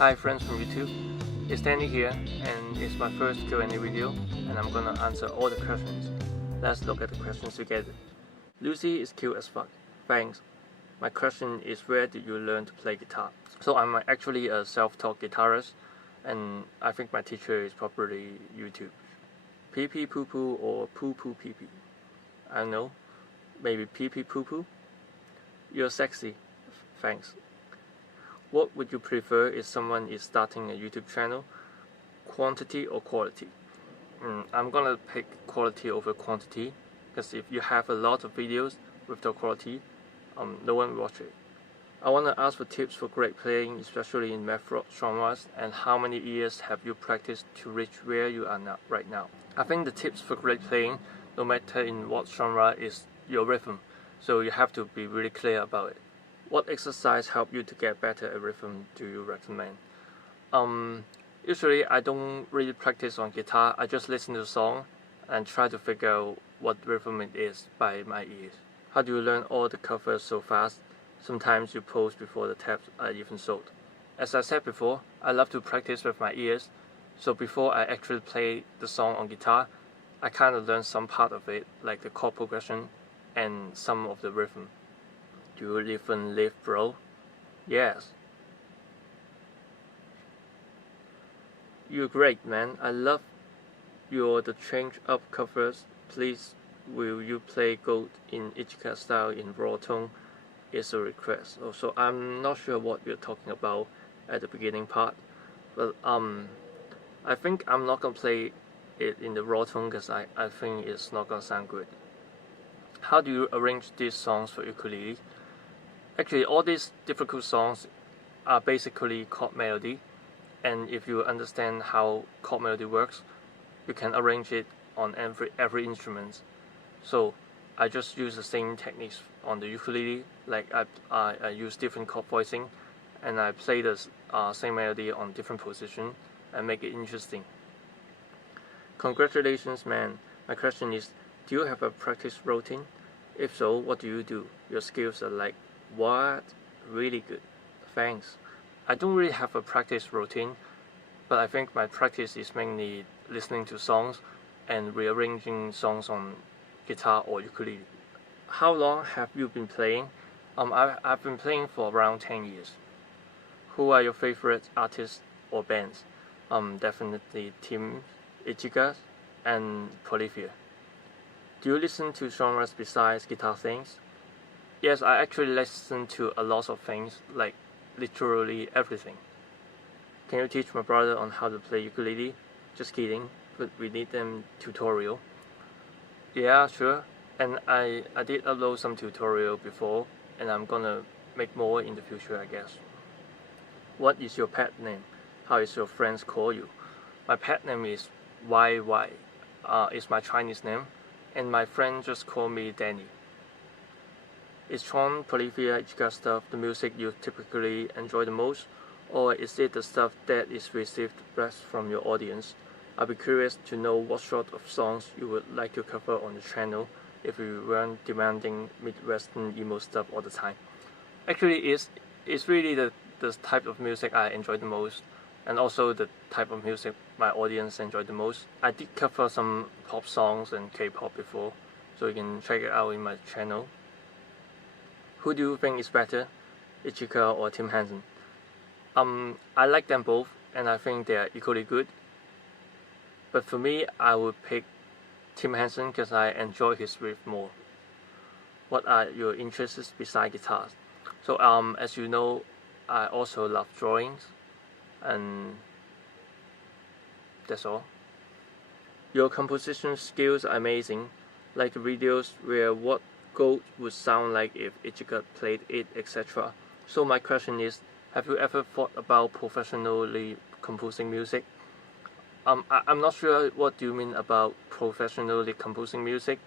Hi friends from YouTube, it's Danny here and it's my first Q&A video and I'm gonna answer all the questions. Let's look at the questions together. Lucy is cute as fuck. Thanks. My question is, where did you learn to play guitar? So I'm actually a self-taught guitarist and I think my teacher is probably YouTube. Pee pee poo poo or poo poo pee pee? I don't know. Maybe pee pee poo poo? You're sexy. Thanks. What would you prefer if someone is starting a YouTube channel? Quantity or quality? I'm gonna pick quality over quantity, because if you have a lot of videos with the quality, no one will watch it. I wanna ask for tips for great playing, especially in math rock genres, and how many years have you practiced to reach where you are now, right now? I think the tips for great playing, no matter in what genre, is your rhythm, so you have to be really clear about it. What exercise helped you to get better at rhythm do you recommend? Usually I don't really practice on guitar, I just listen to the song and try to figure out what rhythm it is by my ears. How do you learn all the covers so fast? Sometimes you pause before the tabs are even sold. As I said before, I love to practice with my ears, so before I actually play the song on guitar, I kind of learn some part of it, like the chord progression and some of the rhythm. Do you live and live, bro? Yes. You're great, man. I love the change up covers. Please, will you play Gold in Ichika style in raw tone? Is a request. Also, I'm not sure what you're talking about at the beginning part, but I think I'm not gonna play it in the raw tone because I think it's not gonna sound good. How do you arrange these songs for ukulele? Actually, all these difficult songs are basically chord melody, and if you understand how chord melody works, you can arrange it on every instrument. So I just use the same techniques on the ukulele, like I use different chord voicing, and I play the same melody on different position and make it interesting. Congratulations, man. My question is, do you have a practice routine? If so, what do you do? Your skills are like, what? Really good. Thanks. I don't really have a practice routine, but I think my practice is mainly listening to songs and rearranging songs on guitar or ukulele. How long have you been playing? I've been playing for around 10 years. Who are your favorite artists or bands? Definitely Team Ichigas and Polyphia. Do you listen to genres besides guitar things? Yes, I actually listen to a lot of things, like literally everything. Can you teach my brother on how to play ukulele? Just kidding, but we need them tutorial. Yeah, sure. And I did upload some tutorial before, and I'm gonna make more in the future, I guess. What is your pet name? How is your friends call you? My pet name is YY. It's my Chinese name, and my friend just call me Danny. Is Tron, Polyphia, Ichika stuff the music you typically enjoy the most, or is it the stuff that is received best from your audience? I'd be curious to know what sort of songs you would like to cover on the channel if you weren't demanding Midwestern emo stuff all the time. Actually, it's really the type of music I enjoy the most, and also the type of music my audience enjoy the most. I did cover some pop songs and K-pop before, so you can check it out in my channel. Who do you think is better, Ichika or Tim Henson? I like them both, and I think they are equally good. But for me, I would pick Tim Henson because I enjoy his riff more. What are your interests besides guitars? So as you know, I also love drawings, and that's all. Your composition skills are amazing, like videos where what Gold would sound like if Ichika played it, etc. So my question is, have you ever thought about professionally composing music? I'm not sure what do you mean about professionally composing music.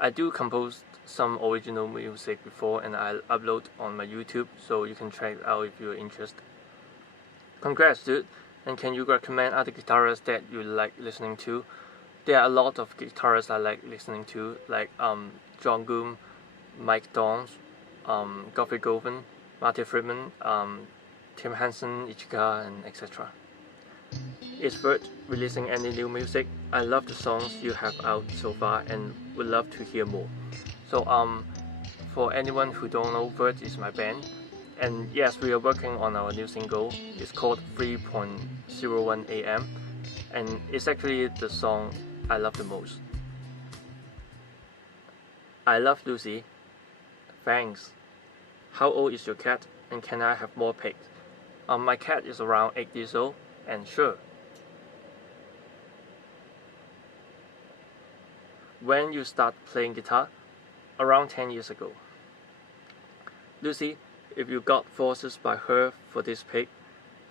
I do compose some original music before and I upload on my YouTube, so you can check it out if you're interested. Congrats, dude! And can you recommend other guitarists that you like listening to? There are a lot of guitarists I like listening to, like John Mike Dons, Goffrey Govan, Marty Friedman, Tim Henson, Ichika, and etc. Is Vert releasing any new music? I love the songs you have out so far and would love to hear more. So for anyone who don't know, Vert is my band, and yes, we are working on our new single. It's called 3.01 AM, and it's actually the song I love the most. I love Lucy. Thanks. How old is your cat, and can I have more pics? My cat is around 8 years old, and sure. When you start playing guitar? Around 10 years ago. Lucy, if you got forces by her for this pic,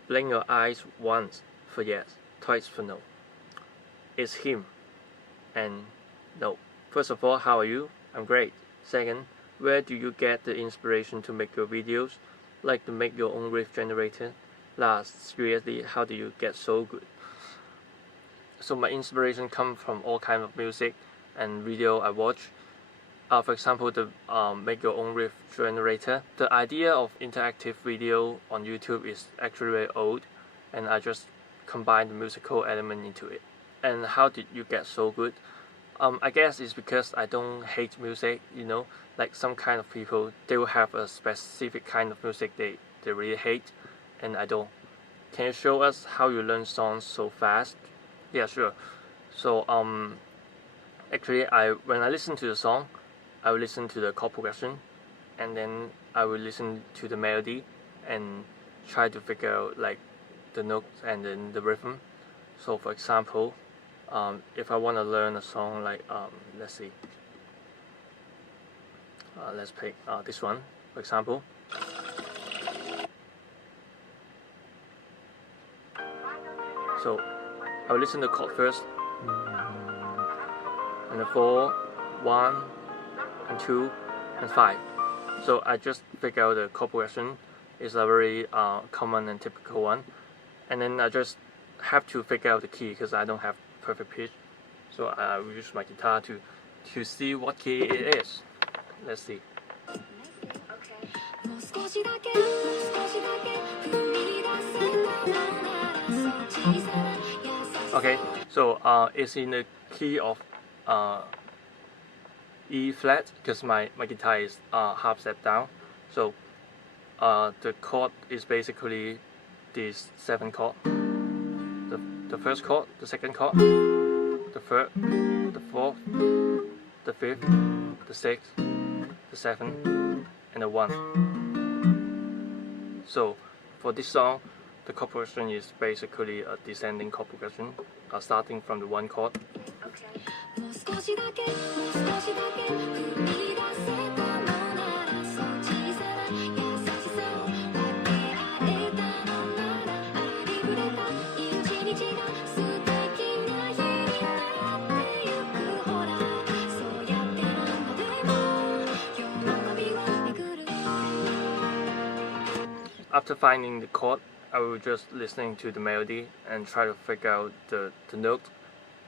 blink your eyes once for yes, twice for no. It's him. And no. First of all, how are you? I'm great. Second, where do you get the inspiration to make your videos? Like to make your own riff generator? Last, seriously, how do you get so good? So my inspiration comes from all kinds of music and video I watch. For example, the make your own riff generator. The idea of interactive video on YouTube is actually very old, and I just combined the musical element into it. And how did you get so good? I guess it's because I don't hate music, you know, like some kind of people, they will have a specific kind of music they really hate, and I don't. Can you show us how you learn songs so fast? Yeah, sure. So actually when I listen to the song, I will listen to the chord progression, and then I will listen to the melody and try to figure out like the notes and then the rhythm. So for example, if I want to learn a song like let's see, let's pick this one for example. So I will listen to the chord first, and the 4, 1, and 2, and 5. So I just figure out the chord progression is a very common and typical one, and then I just have to figure out the key because I don't have perfect pitch. So I will use my guitar to see what key it is. Let's see. Okay, so it's in the key of E flat because my guitar is half step down. So the chord is basically these 7 chords. The first chord, the second chord, the third, the fourth, the fifth, the sixth, the seventh, and the 1. So for this song, the chord progression is basically a descending chord progression, starting from the 1 chord. After finding the chord, I will just listening to the melody and try to figure out the note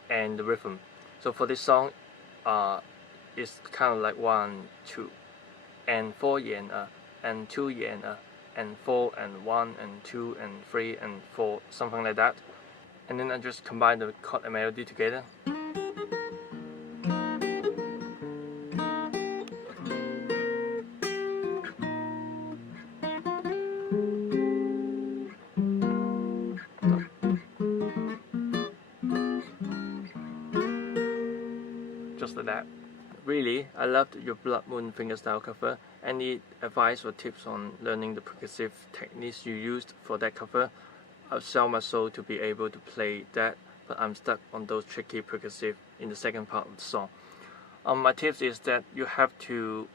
and the rhythm. So for this song, it's kind of like 1, 2, and 4 yen, and 2 yen, and 4 and 1 and 2 and 3 and 4, something like that. And then I just combine the chord and melody together. Just like that. Really, I loved your Blood Moon fingerstyle cover. Any advice or tips on learning the percussive techniques you used for that cover? I'll sell my soul to be able to play that, but I'm stuck on those tricky percussive in the second part of the song. My tips is that you have to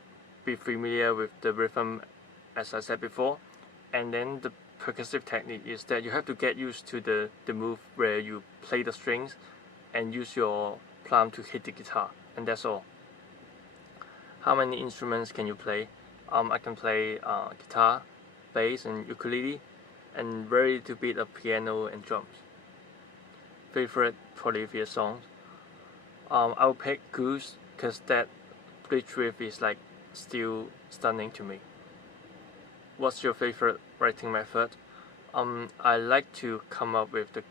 be familiar with the rhythm, as I said before, and then the percussive technique is that you have to get used to the move where you play the strings and use your palm to hit the guitar, and that's all. How many instruments can you play? I can play guitar, bass, and ukulele, and ready to beat a piano and drums. Favorite Bolivia songs? I'll pick Goose because that bridge riff is still stunning to me. What's your favorite writing method? I like to come up with the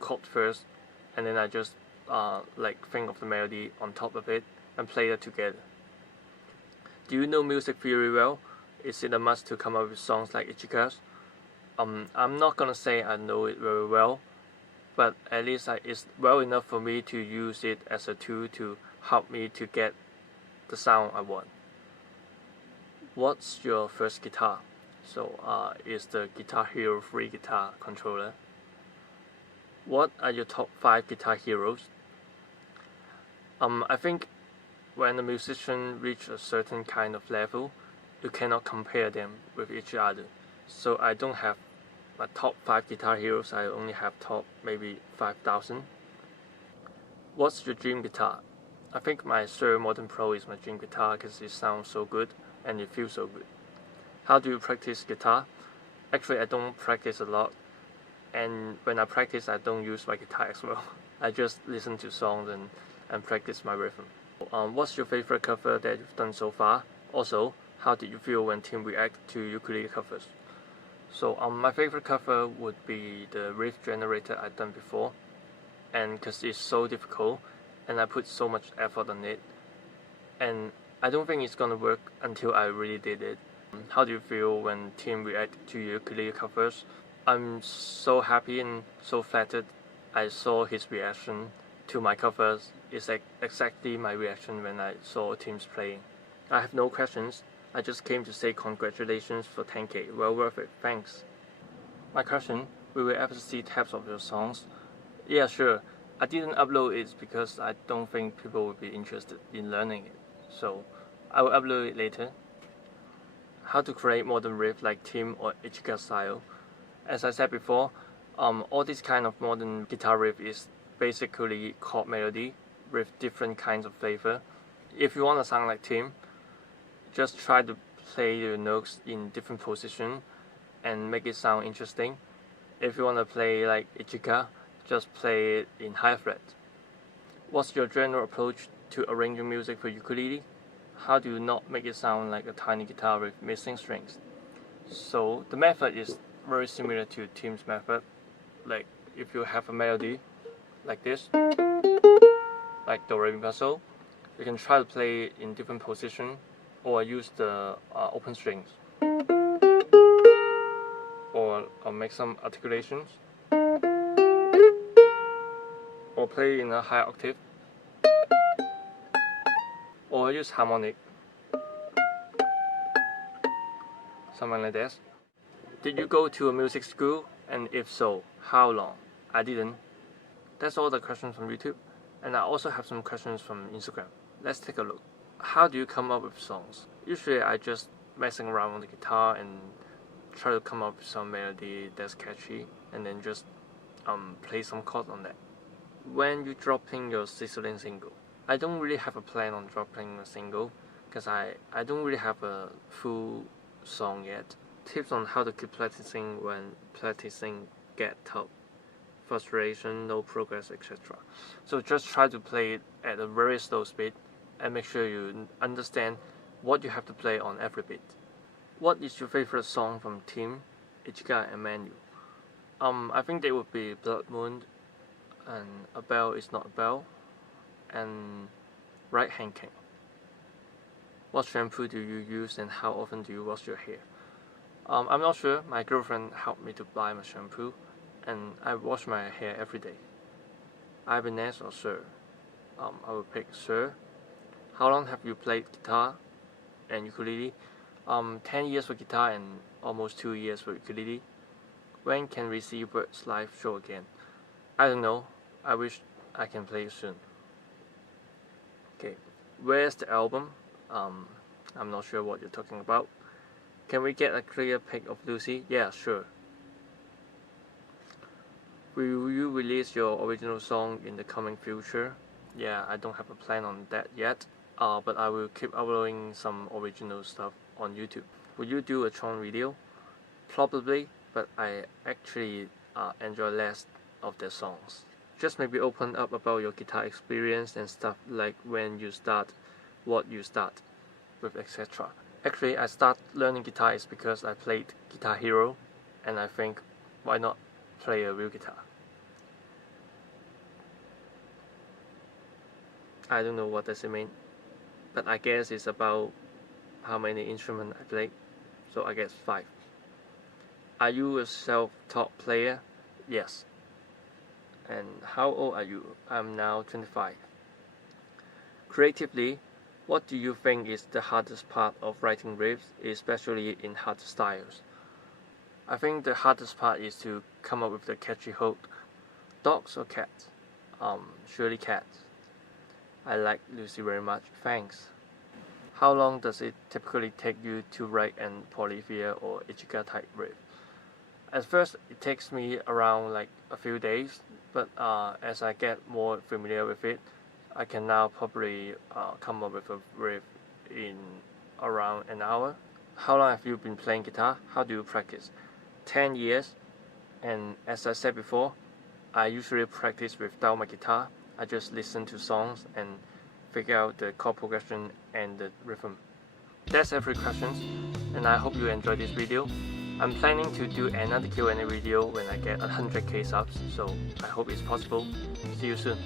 chord first, and then I just like think of the melody on top of it and play it together. Do you know music theory well? Is it a must to come up with songs like Ichikas? I'm not gonna say I know it very well, but at least it's well enough for me to use it as a tool to help me to get the sound I want. What's your first guitar? So is the Guitar Hero 3 guitar controller. What are your top 5 guitar heroes? I think when a musician reaches a certain kind of level, you cannot compare them with each other. So I don't have my top 5 guitar heroes, I only have top maybe 5,000. What's your dream guitar? I think my Shure Modern Pro is my dream guitar because it sounds so good and it feels so good. How do you practice guitar? Actually, I don't practice a lot, and when I practice, I don't use my guitar as well. I just listen to songs and practice my rhythm. What's your favorite cover that you've done so far? Also, how did you feel when team react to ukulele covers? So my favorite cover would be the riff generator I've done before, and because it's so difficult and I put so much effort on it, and I don't think it's gonna work until I really did it. How do you feel when team react to your ukulele covers? I'm so happy and so flattered. I saw his reaction to my covers. It's like exactly my reaction when I saw teams playing. I have no questions. I just came to say congratulations for 10K. Well worth it. Thanks. My question, will we ever see tabs of your songs? Yeah, sure. I didn't upload it because I don't think people would be interested in learning it. So I will upload it later. How to create modern riff like Tim or Ichika style. As I said before, all this kind of modern guitar riff is basically chord melody with different kinds of flavor. If you want to sound like Tim, just try to play the notes in different position and make it sound interesting. If you want to play like Ichika, just play it in high fret. What's your general approach to arranging music for ukulele? How do you not make it sound like a tiny guitar with missing strings? So the method is very similar to Tim's method. Like if you have a melody like this, like do re mi fa sol, you can try to play it in different position or use the open strings, or make some articulations, or play in a high octave, or use harmonic, something like this. Did you go to a music school, and if so, how long? I didn't. That's all the questions from YouTube, and I also have some questions from Instagram. Let's take a look. How do you come up with songs? Usually I just messing around on the guitar and try to come up with some melody that's catchy, and then just play some chords on that. When you dropping your sizzling single, I don't really have a plan on dropping a single because I don't really have a full song yet. Tips on how to keep practicing when practicing get tough, frustration, no progress, etc. So just try to play it at a very slow speed and make sure you understand what you have to play on every beat. What is your favorite song from Tim, Ichika, and Manu? I think they would be Blood Moon, and A Bell Is Not a Bell, and Right Hand King. What shampoo do you use and how often do you wash your hair? I'm not sure. My girlfriend helped me to buy my shampoo, and I wash my hair every day. Ibanez or Sir? I will pick Sir. How long have you played guitar and ukulele? 10 years for guitar and almost 2 years for ukulele. When can we see Bird's live show again? I don't know. I wish I can play soon. Okay, where's the album? I'm not sure what you're talking about. Can we get a clear pic of Lucy? Yeah, sure. Will you release your original song in the coming future? Yeah, I don't have a plan on that yet. But I will keep uploading some original stuff on YouTube. Will you do a Tron video? Probably, but I actually enjoy less of their songs. Just maybe open up about your guitar experience and stuff like when you start, what you start with, etc. Actually, I started learning guitar is because I played Guitar Hero, and I think why not play a real guitar? I don't know what does it mean, but I guess it's about how many instruments I play, so I guess 5. Are you a self-taught player? Yes. And how old are you? I'm now 25. Creatively, what do you think is the hardest part of writing riffs, especially in hard styles? I think the hardest part is to come up with the catchy hook. Dogs or cats? Surely cats. I like Lucy very much, thanks. How long does it typically take you to write an Polyphia or Ichiga type riff? At first it takes me around like a few days, but as I get more familiar with it, I can now probably come up with a riff in around an hour. How long have you been playing guitar? How do you practice? 10 years, and as I said before, I usually practice without my guitar. I just listen to songs and figure out the chord progression and the rhythm. That's every question, and I hope you enjoyed this video. I'm planning to do another Q&A video when I get 100k subs, so I hope it's possible. See you soon.